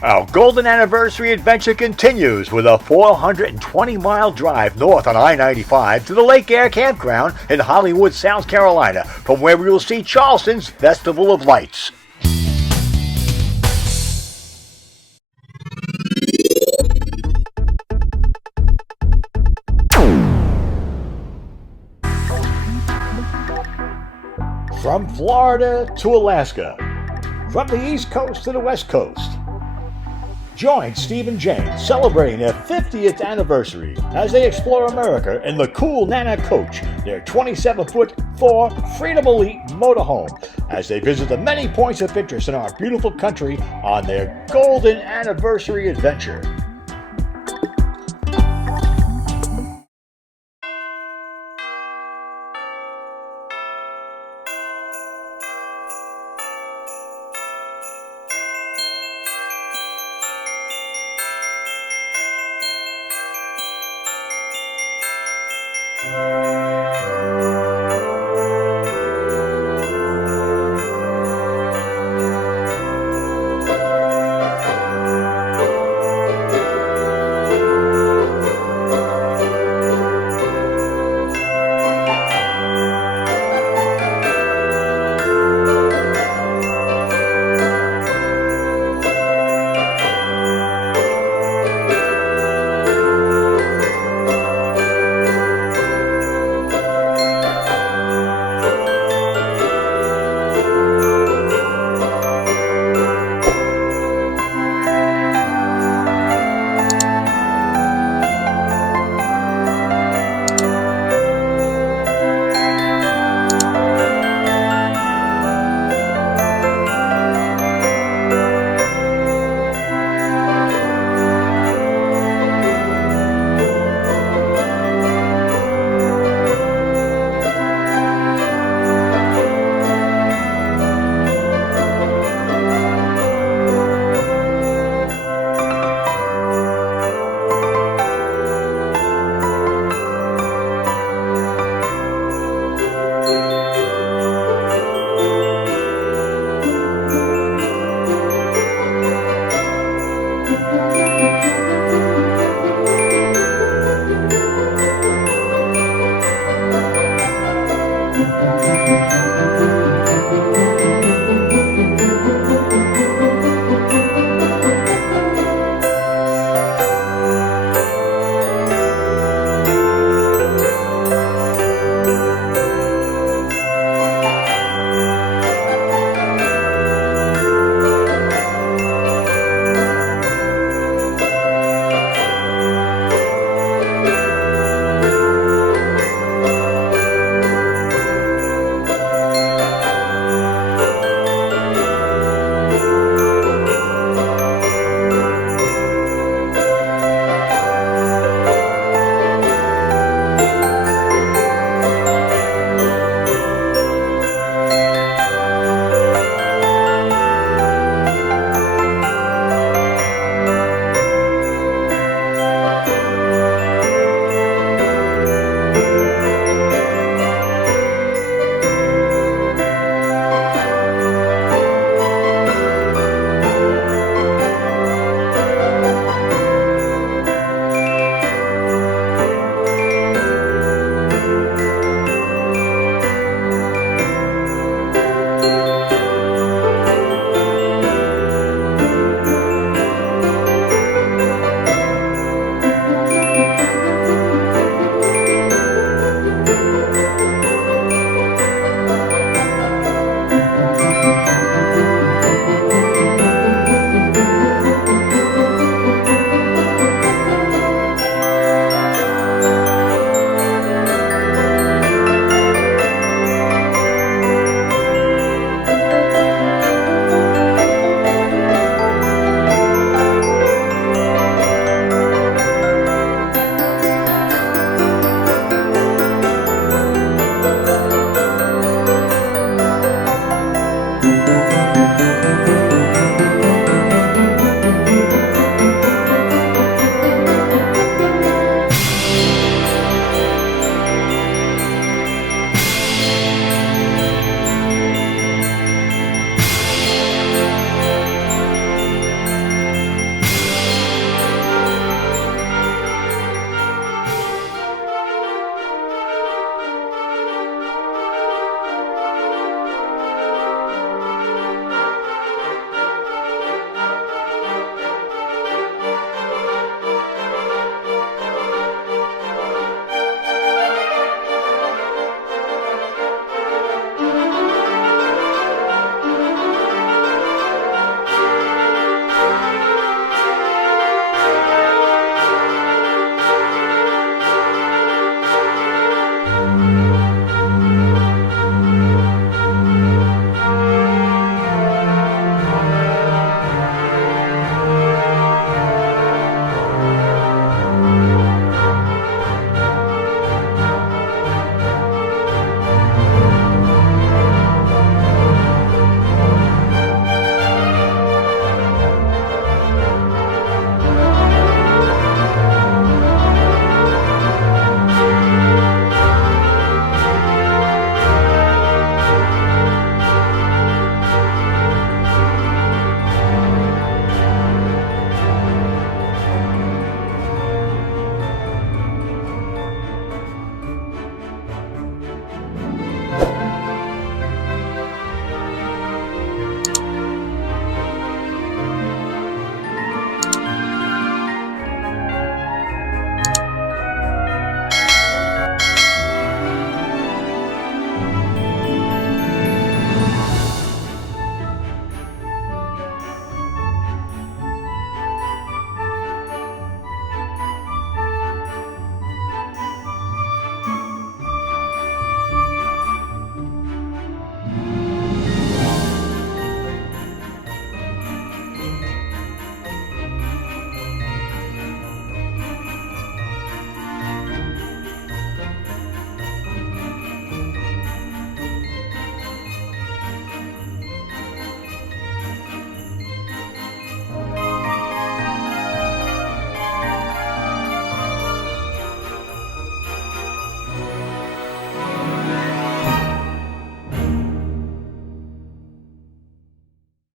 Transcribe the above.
Our Golden Anniversary adventure continues with a 420-mile drive north on I-95 to the Lake Aire Campground in Hollywood, South Carolina, from where we will see Charleston's Festival of Lights. From Florida to Alaska, from the East Coast to the West Coast, join Steve and Jame celebrating their 50th anniversary as they explore America in the cool Nana Coach, their 27-foot Thor Freedom Elite motorhome, as they visit the many points of interest in our beautiful country on their Golden Anniversary adventure.